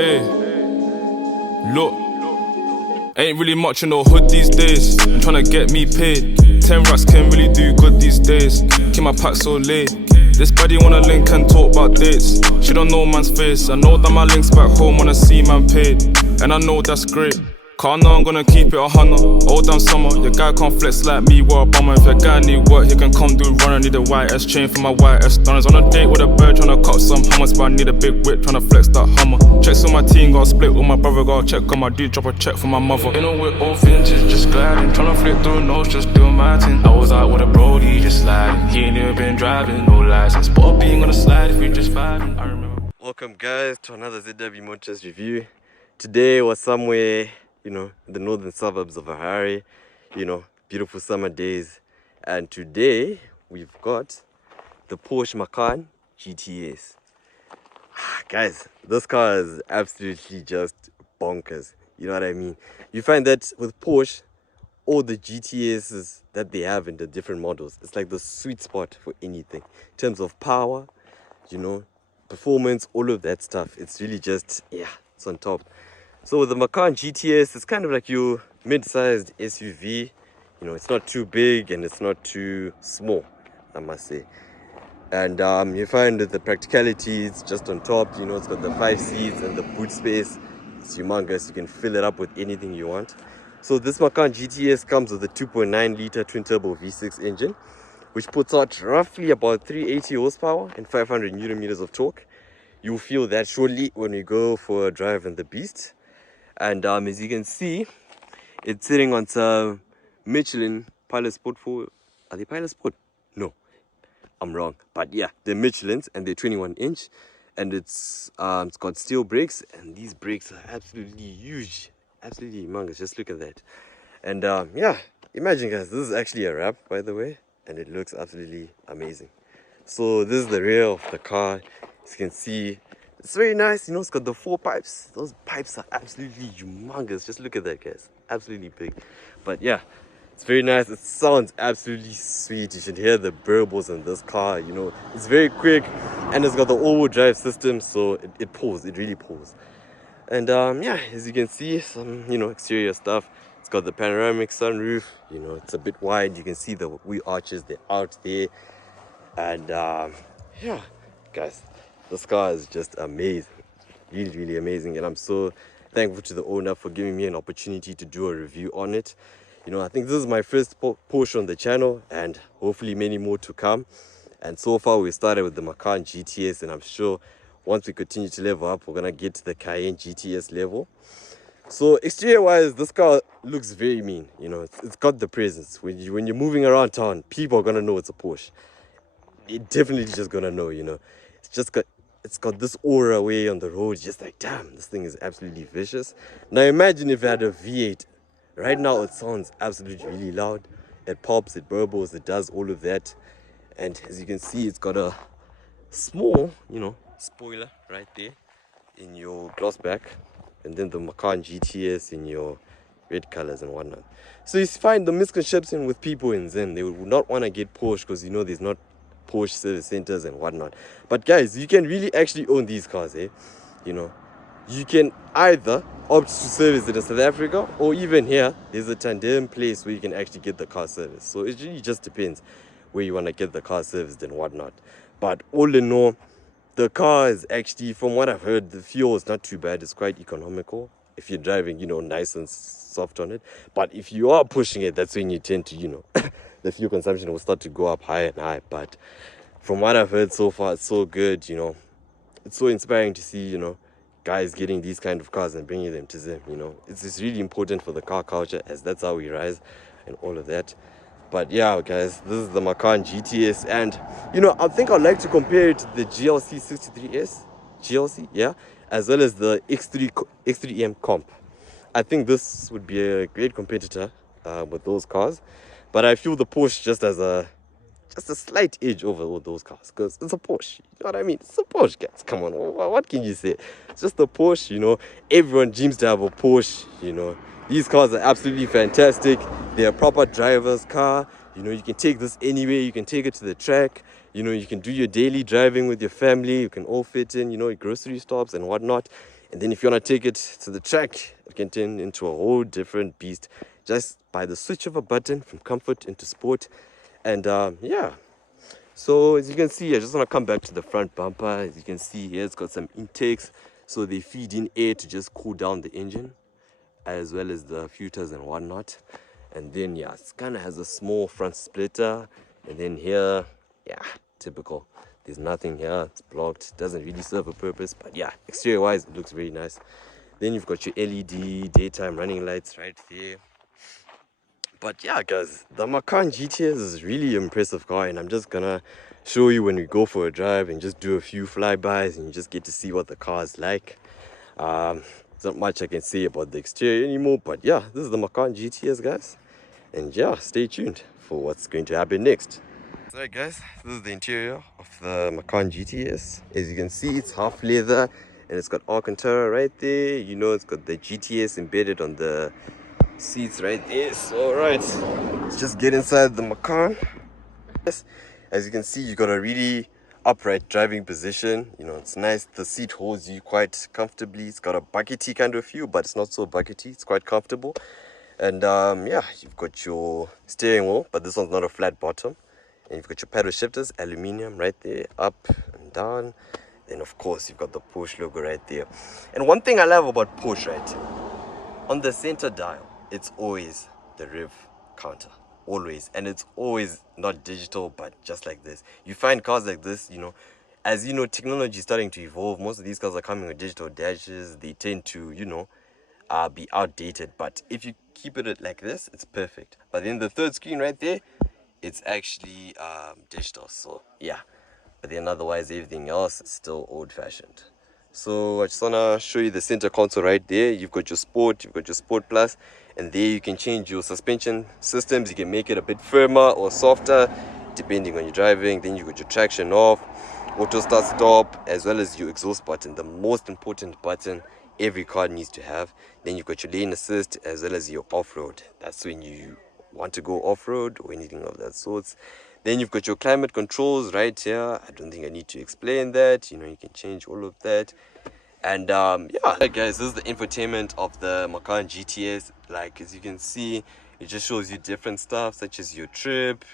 Hey, look, ain't really much in the hood these days. I'm tryna get me paid. 10 racks can really do good these days. Keep my pack so late. This baddie wanna link and talk about dates. She don't know man's face. I know that my links back home wanna see man paid. And I know that's great. Cause I know I'm gonna keep it 100 all down summer. Your guy can't flex like me, what a bummer. If your guy need work, he can come do run. I need a white S chain for my white S Donners. On a date with a bird tryna cop some hummus, but I need a big whip tryna flex that Hummer. Checks on my team, got a split with my brother, got a check on my dude, drop a check for my mother. You know we're all vintage, just gliding, tryna flip through notes, just do my thing. I was out with a brody, just sliding. He ain't never been driving, no license. But being on the slide if we just vibing, I remember. Welcome guys to another Thezwmotorist review. Today was somewhere, you know, in the northern suburbs of Harare, you know, beautiful summer days. And today we've got the Porsche Macan GTS. Guys, this car is absolutely just bonkers. You know what I mean? You find that with Porsche, all the GTSs that they have in the different models, it's like the sweet spot for anything. In terms of power, you know, performance, all of that stuff. It's really just, yeah, it's on top. So with the Macan GTS, it's kind of like your mid-sized SUV. You know, it's not too big and it's not too small, I must say. And you find that the practicality is just on top. You know, it's got the 5 seats and the boot space. It's humongous. You can fill it up with anything you want. So this Macan GTS comes with a 2.9 liter twin-turbo V6 engine, which puts out roughly about 380 horsepower and 500 newton meters of torque. You'll feel that shortly when we go for a drive in the beast. And as you can see, it's sitting on some Michelin Pilot Sport 4. Are they Pilot Sport? No, I'm wrong. But yeah, they're Michelins and they're 21 inch. And it's got steel brakes. And these brakes are absolutely huge. Absolutely humongous. Just look at that. And yeah, imagine guys, this is actually a wrap, by the way. And it looks absolutely amazing. So this is the rear of the car. As you can see, it's very nice. You know, it's got the 4 pipes. Those pipes are absolutely humongous. Just look at that, guys. Absolutely big. But yeah, it's very nice. It sounds absolutely sweet. You should hear the burbles in this car. You know, it's very quick and it's got the all-wheel drive system, so it pulls. It really pulls. And yeah, as you can see, some, you know, exterior stuff. It's got the panoramic sunroof. You know, it's a bit wide. You can see the wheel arches. They're out there. And yeah, guys, this car is just amazing. Really, really amazing. And I'm so thankful to the owner for giving me an opportunity to do a review on it. You know, I think this is my first Porsche on the channel and hopefully many more to come. And so far we started with the Macan GTS, and I'm sure once we continue to level up, we're gonna get to the Cayenne GTS level. So exterior wise, this car looks very mean. You know, it's got the presence. When you're moving around town, people are gonna know it's a Porsche. You're definitely just gonna know, you know. It's got this aura way on the road, just like, damn, this thing is absolutely vicious. Now imagine if it had a V8. Right now it sounds absolutely really loud. It pops, it burbles, it does all of that. And as you can see, it's got a small, you know, spoiler right there in your gloss back. And then the Macan GTS in your red colors and whatnot. So you find the misconception with people in Zen, they would not want to get Porsche because, you know, there's not Porsche service centers and whatnot. But guys, you can really actually own these cars, eh? You know, you can either opt to service it in South Africa, or even here, there's a tandem place where you can actually get the car service. So it really just depends where you want to get the car serviced and whatnot. But all in all, the car is actually, from what I've heard, the fuel is not too bad. It's quite economical if you're driving, you know, nice and soft on it. But if you are pushing it, that's when you tend to, you know, the fuel consumption will start to go up high and high. But from what I've heard so far, it's so good. You know, it's so inspiring to see, you know, guys getting these kind of cars and bringing them to them. You know, it's really important for the car culture, as that's how we rise and all of that. But yeah, guys, this is the Macan GTS, and you know, I think I'd like to compare it to the GLC 63S GLC, yeah, as well as the X3M Comp. I think this would be a great competitor with those cars, but I feel the Porsche just has a slight edge over all those cars because it's a Porsche. You know what I mean? It's a Porsche, guys. Come on, what can you say? It's just a Porsche, you know. Everyone dreams to have a Porsche, you know. These cars are absolutely fantastic. They're a proper driver's car. You know, you can take this anywhere. You can take it to the track. You know, you can do your daily driving with your family. You can all fit in, you know, grocery stops and whatnot. And then if you want to take it to the track, it can turn into a whole different beast just by the switch of a button from comfort into sport. And yeah, so as you can see, I just want to come back to the front bumper. As you can see here, it's got some intakes, so they feed in air to just cool down the engine, as well as the filters and whatnot. And then yeah, it kind of has a small front splitter. And then here, yeah, typical, there's nothing here, it's blocked, doesn't really serve a purpose. But yeah, exterior wise, it looks very nice. Then you've got your LED daytime running lights right there. But yeah, guys, the Macan GTS is really an impressive car, and I'm just gonna show you when we go for a drive and just do a few flybys, and you just get to see what the car is like. There's not much I can say about the exterior anymore, but yeah, this is the Macan GTS, guys. And yeah, stay tuned for what's going to happen next. Alright guys, this is the interior of the Macan GTS. As you can see, it's half leather and it's got Alcantara right there. You know, it's got the GTS embedded on the seats right there. So alright, let's just get inside the Macan. Yes, as you can see, you got a really upright driving position. You know, it's nice. The seat holds you quite comfortably. It's got a buckety kind of feel, but it's not so buckety. It's quite comfortable. And yeah, you've got your steering wheel, but this one's not a flat bottom. And you've got your paddle shifters, aluminium right there, up and down. Then of course you've got the Porsche logo right there. And one thing I love about Porsche, right, on the center dial, it's always the rev counter, always. And it's always not digital, but just like this. You find cars like this, you know, as you know, technology is starting to evolve. Most of these cars are coming with digital dashes. They tend to, you know, be outdated. But if you keep it like this, it's perfect. But then the third screen right there, it's actually digital. So yeah, but then otherwise everything else is still old-fashioned. So I just want to show you the center console right there. You've got your sport, you've got your sport plus, and there you can change your suspension systems. You can make it a bit firmer or softer depending on your driving. Then you've got your traction off, auto start stop, as well as your exhaust button, the most important button every car needs to have. Then you've got your lane assist as well as your off-road. That's when you want to go off-road or anything of that sorts. Then you've got your climate controls right here. I don't think I need to explain that. You know, you can change all of that. And yeah, guys, this is the infotainment of the Macan GTS. Like, as you can see, it just shows you different stuff such as your trip,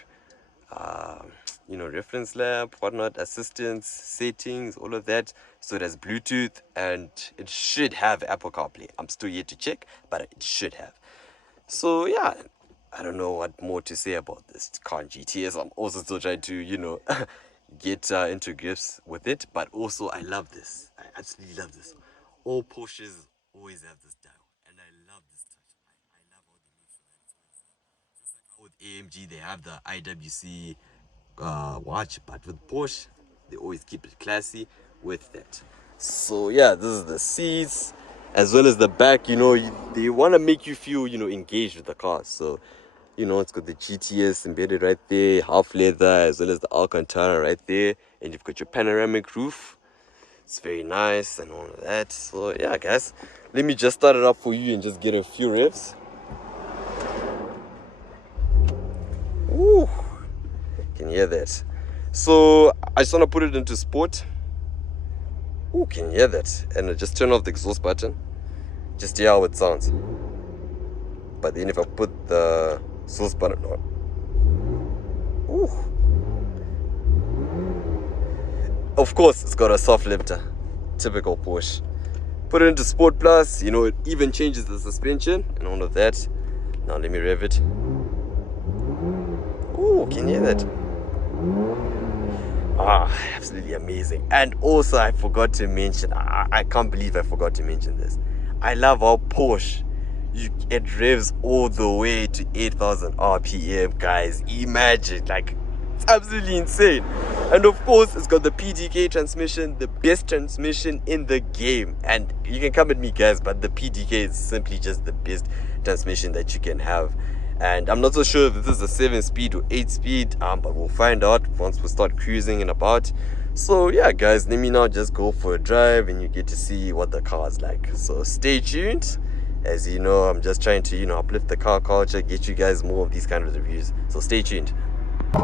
you know, reference lamp, whatnot, assistance, settings, all of that. So it has Bluetooth, and it should have Apple CarPlay. I'm still yet to check, but it should have. So yeah, I don't know what more to say about this car GTS. I'm also still trying to, you know, get into grips with it. But also, I love this. I absolutely love this. All Porsches always have this dial, and I love this touch. I love how they make sure that it's just like with AMG, they have the IWC watch, but with Porsche, they always keep it classy with that. So yeah, this is the seats as well as the back. You know, they want to make you feel, you know, engaged with the car. So you know, it's got the GTS embedded right there, half leather, as well as the Alcantara right there. And you've got your panoramic roof. It's very nice and all of that. So yeah, guys, let me just start it up for you and just get a few revs. Ooh, can you hear that? So I just want to put it into sport. Ooh, can you hear that? And I just turn off the exhaust button. Just hear how it sounds. But then if I put the exhaust button on, ooh. Of course, it's got a soft lifter, typical Porsche. Put it into Sport Plus, you know, it even changes the suspension and all of that. Now let me rev it. Ooh, can you hear that? Absolutely amazing. And also, I forgot to mention, I can't believe I forgot to mention this. I love how Porsche, it revs all the way to 8,000 RPM, guys. Imagine, like, it's absolutely insane. And of course, it's got the PDK transmission, the best transmission in the game. And you can come at me, guys, but the PDK is simply just the best transmission that you can have. And I'm not so sure if this is a 7-speed or 8-speed, but we'll find out once we start cruising and about. So yeah, guys, let me now just go for a drive and you get to see what the car is like. So stay tuned. As you know, I'm just trying to, you know, uplift the car culture, get you guys more of these kind of reviews. So stay tuned. Can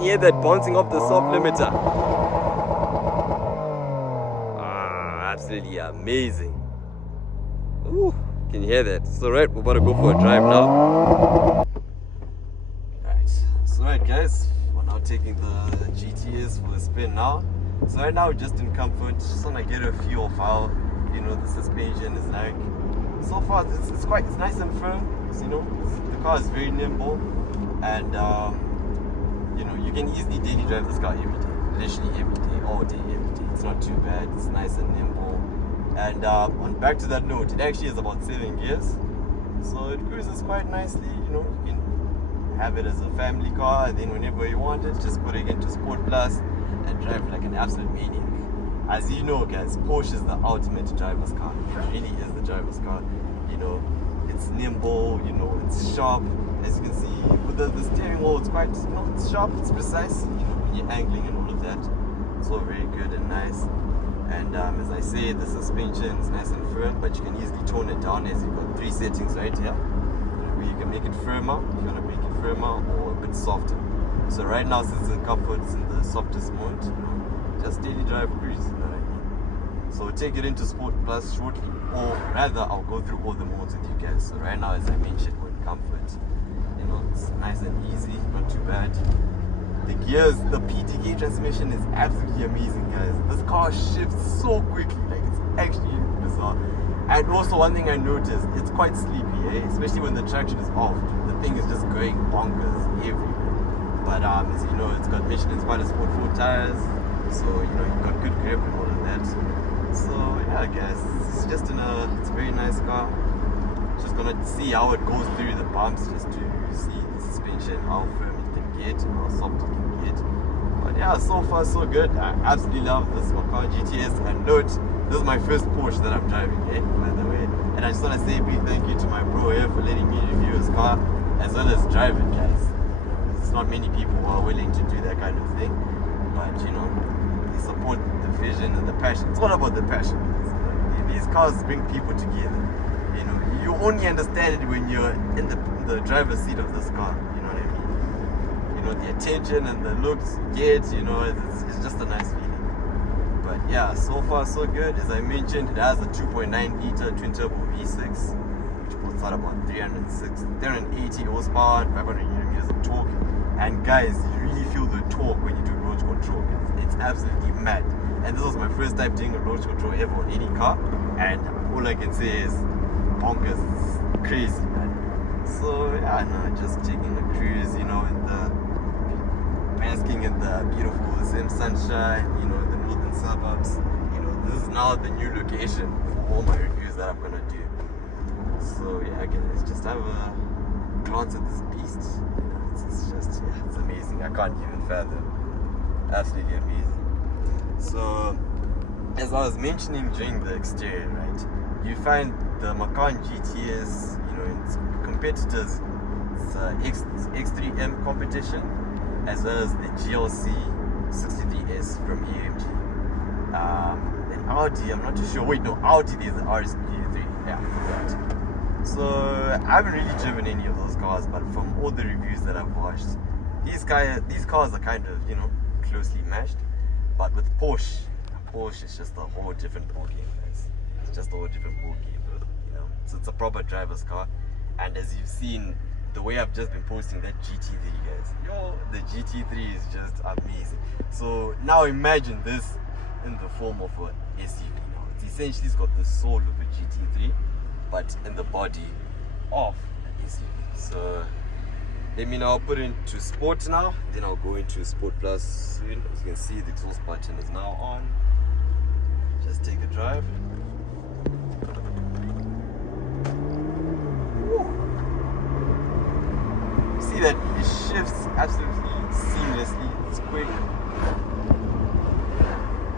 you hear that bouncing off the soft limiter? absolutely amazing. Ooh, can you hear that? So right, we're about to go for a drive now. Right, so right guys, we're now taking the GTS for a spin now. So right now we're just in comfort, just wanna get a feel of how, you know, the suspension is like. So far it's nice and firm, you know, the car is very nimble, and you know, you can easily daily drive this car every day, literally every day, all day, every day. It's not too bad, it's nice and nimble. And on back to that note, it actually has about 7 gears, so it cruises quite nicely. You know, you can have it as a family car, and then whenever you want it, just put it into Sport Plus and drive like an absolute maniac. As you know guys, Porsche is the ultimate driver's car. It really is the driver's car. You know, it's nimble, you know, it's sharp. As you can see with the steering wheel, it's quite, you know, it's sharp, it's precise, you know, when you're angling and all of that. It's all very good and nice. And as I say, the suspension is nice and firm, but you can easily tone it down, as you've got 3 settings right here. Where you can make it firmer, if you want to make it firmer, or a bit softer. So right now, since the comfort is in the softest mode, you know, just daily drive cruise, you know what I mean? So we'll take it into Sport Plus shortly, or rather I'll go through all the modes with you guys. So right now, as I mentioned, we're in comfort. You know, it's nice and easy, not too bad. The gears, the PTK transmission is absolutely amazing guys. This car shifts so quickly, like it's actually bizarre. And also one thing I noticed, it's quite sleepy, especially when the traction is off. The thing is just going bonkers everywhere. But as you know, it's got Michelin Sport 4 tires, so you know, you've got good grip and all of that. So yeah guys, it's a very nice car. Just gonna see how it goes through the bumps, just to see the suspension, how firm it can get and how soft it can get. But yeah, so far so good. I absolutely love this Macan GTS. And note, this is my first Porsche that I'm driving, by the way. And I just want to say a big thank you to my bro here for letting me review his car as well as drive it, guys. It's not many people who are willing to do that kind of thing, but you know, they support the vision and the passion. It's all about the passion. These cars bring people together. You know, you only understand it when you're in the driver's seat of this car. You know what I mean? You know, the attention and the looks you get, you know, it's just a nice feeling. But yeah, so far so good. As I mentioned, it has a 2.9 liter twin turbo V6, which puts out about 380 horsepower, 500 Nm of torque. And guys, you really feel the torque when you do road control. It's absolutely mad. And this was my first time doing a road control ever on any car, and all I can say is bonkers, it's crazy, man. So yeah, no, just taking a cruise, you know, basking in the beautiful Zim sunshine, you know, in the northern suburbs. You know, this is now the new location for all my reviews that I'm gonna do. So yeah, guys, just have a glance at this beast. You know, it's just, yeah, it's amazing. I can't even fathom. Absolutely amazing. So, as I was mentioning during the exterior, right, you find the Macan GTS, you know, its competitors, it's X3M competition, as well as the GLC 63S from AMG. And Audi, I'm not too sure. Wait, no, Audi, there's the RSQ3. Yeah, I forgot. So, I haven't really driven any of those cars, but from all the reviews that I've watched, these cars are kind of, you know, closely matched. But with Porsche is just a whole different ballgame, guys. It's just a whole different ballgame, you know. So it's a proper driver's car, and as you've seen, the way I've just been posting that GT3, guys, the GT3 is just amazing. So now imagine this in the form of an SUV. Now it's essentially got the soul of a GT3, but in the body of an SUV. So let me now put it into sport now, then I'll go into Sport Plus soon. As you can see, the exhaust button is now on. Just take a drive. Woo. See that it shifts absolutely seamlessly, it's quick.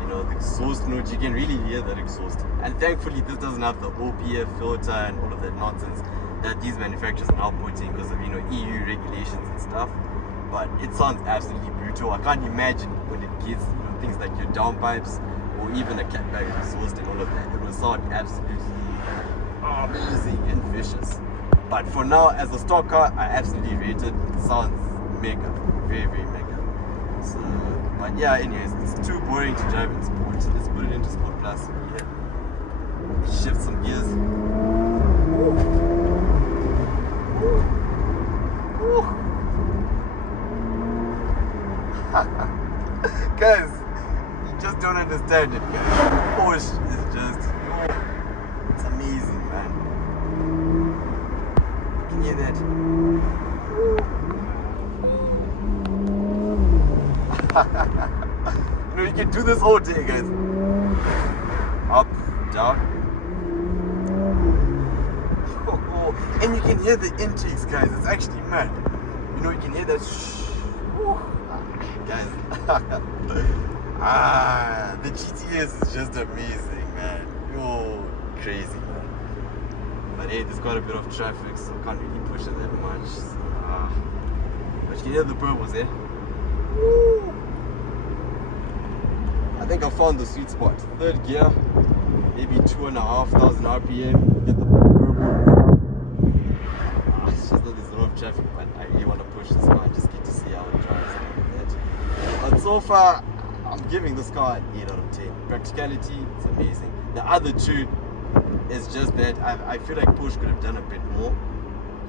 You know, the exhaust note, you can really hear that exhaust. And thankfully this doesn't have the OPF filter and all of that nonsense that these manufacturers are now putting because of, you know, EU regulations and stuff. But it sounds absolutely brutal. I can't imagine when it gets, you know, things like your downpipes or even a catback exhaust and all of that. It will sound absolutely amazing and vicious. But for now, as a stock car, I absolutely rate it. It sounds mega, very, very mega. So, but yeah, anyways, it's too boring to drive in sport. Let's put it into Sport Plus. Yeah. Shift some gears. Guys, you just don't understand it, guys. Porsche is just, it's amazing, man. Can you hear that? You know, you can do this all day, guys. Up, down. And you can hear the intakes, guys. It's actually mad. You know, you can hear that. Guys. The GTS is just amazing, man. Crazy, man. But hey, there's quite a bit of traffic, so I can't really push it that much. So, but you can hear the purples, eh? I think I found the sweet spot. Third gear, maybe 2,500 RPM. Get the purple. It's just that there's a lot of traffic, but I really want to push this car and just get to see how it drives. But so far, I'm giving this car an 8 out of 10. Practicality, it's amazing. The other two is just that I feel like Porsche could have done a bit more,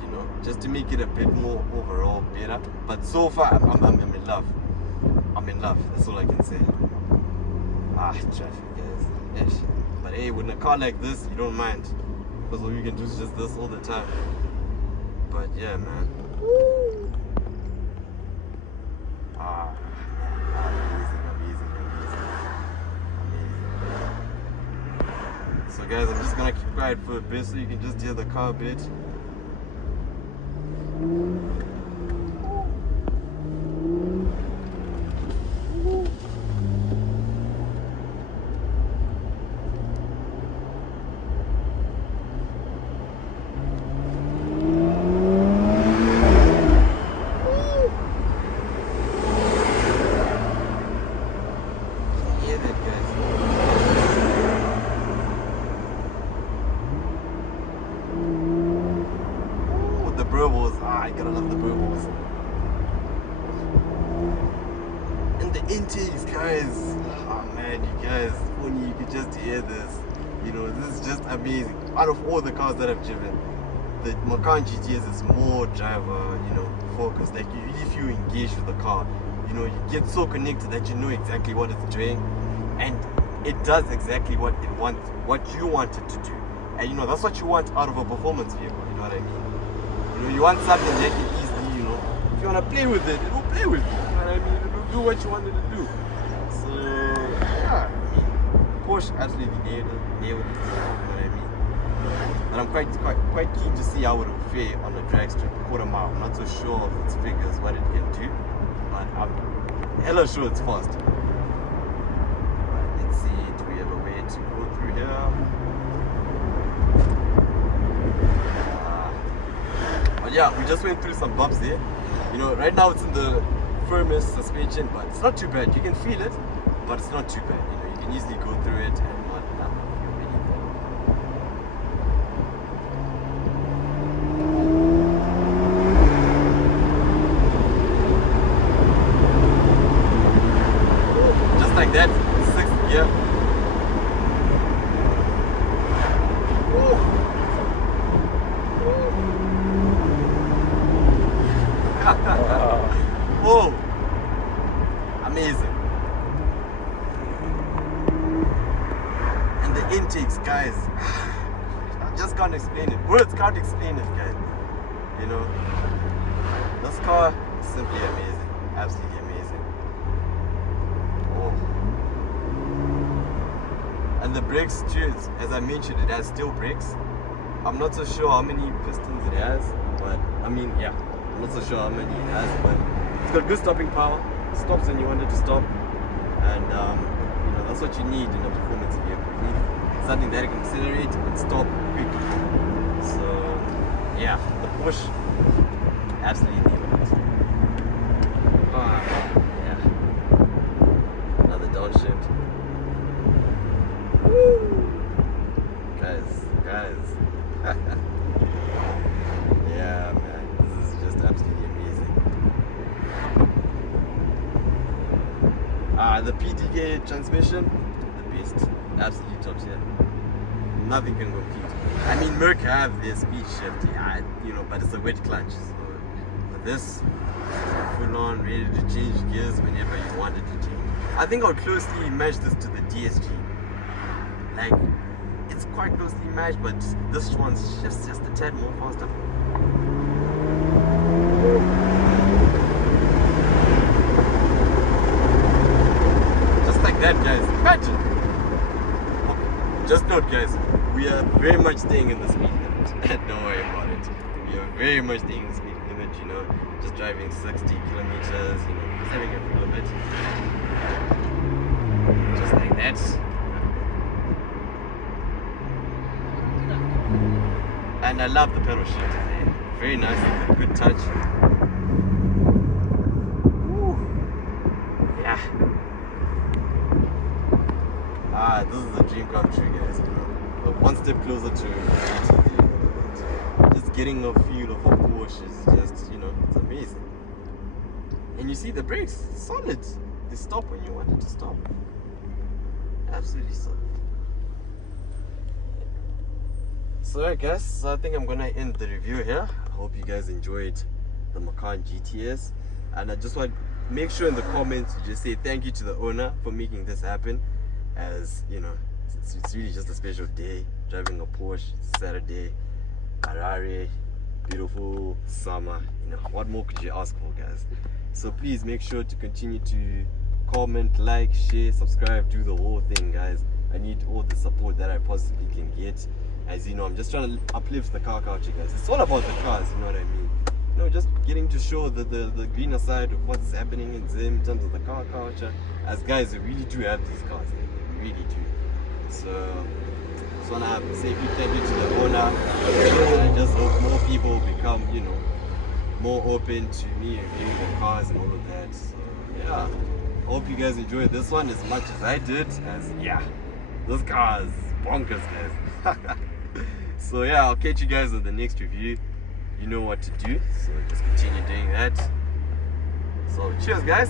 you know, just to make it a bit more overall better. But so far, I'm in love. I'm in love. That's all I can say. Traffic, guys. Ish. But hey, with a car like this, you don't mind, because all you can do is just this all the time. But yeah, man. Amazing. So guys, I'm just gonna keep quiet for a bit so you can just hear the car a bit. I gotta love the purples. And the intakes, guys. Oh man, you guys, only you could just hear this. You know, this is just amazing. Out of all the cars that I've driven, the Macan GTS is more driver, you know, focused. Like if you engage with the car, you know, you get so connected that you know exactly what it's doing, and it does exactly what it wants, what you want it to do. And you know, that's what you want out of a performance vehicle. You know what I mean? You know, you want something that can easily, you know, if you want to play with it, it will play with you. You know what I mean? It will do what you want it to do. So, yeah, I mean, Porsche absolutely nailed it. You know what I mean? And I'm quite keen to see how it will fare on the drag strip, quarter mile. I'm not so sure of its figures, what it can do, but I'm hella sure it's fast. But let's see, do we have a way to go through here? Yeah, we just went through some bumps there. You know, right now it's in the firmest suspension, but it's not too bad. You can feel it, but it's not too bad. You know, you can easily go through it and not feel anything. Just like that, 6th gear. Whoa! Amazing. And the intakes, guys. I just can't explain it. Words can't explain it, guys. You know, this car is simply amazing. Absolutely amazing. Oh. And the brakes too, as I mentioned, it has steel brakes. I'm not so sure how many pistons it has, but I mean, yeah. I'm not so sure how many it has, but it's got good stopping power. It stops when you want it to stop, and you know, that's what you need in a performance vehicle. You need something that can accelerate and stop quickly. So yeah, the Porsche absolutely nailed it. Yeah, another downshift. Woo! Guys. Yeah, man. Absolutely amazing. The PDK transmission, the best. Absolutely top tier. nothing can compete. I mean, Merc have their speed shift, yeah, you know, but it's a wet clutch. So but this, full on, ready to change gears whenever you wanted to change. I think I would closely match this to the DSG. Like, it's quite closely matched, but this one's just a tad more faster. Just like that, guys. Imagine. Okay. Just note, guys, we are very much staying in the speed limit. Don't worry about it. We are very much staying in the speed limit, you know, just driving 60 kilometers, you know, just having a feel of it. Just like that. And I love the pedal shift. Very nice, good touch. Woo. Yeah. This is a dream come true, guys. You know, but one step closer to just getting a feel of a Porsche is just, you know, it's amazing. And you see the brakes, solid. They stop when you want it to stop. Absolutely solid. So alright guys, so I think I'm gonna end the review here. I hope you guys enjoyed the Macan GTS, and I just want to make sure in the comments you just say thank you to the owner for making this happen, as you know, it's really just a special day driving a Porsche. It's Saturday, Harare, beautiful summer, you know, what more could you ask for, guys? So please make sure to continue to comment, like, share, subscribe, do the whole thing, guys. I need all the support that I possibly can get. As you know, I'm just trying to uplift the car culture, guys. It's all about the cars, you know what I mean? You know, just getting to show the greener side of what's happening in Zim in terms of the car culture. As guys, we really do have these cars, we really do. So, just wanna say a big thank you to the owner. I just hope more people become, you know, more open to me reviewing the cars and all of that. So, yeah. I hope you guys enjoyed this one as much as I did. As yeah, this car is bonkers, guys. So yeah, I'll catch you guys on the next review. You know what to do, so just continue doing that. So cheers, guys.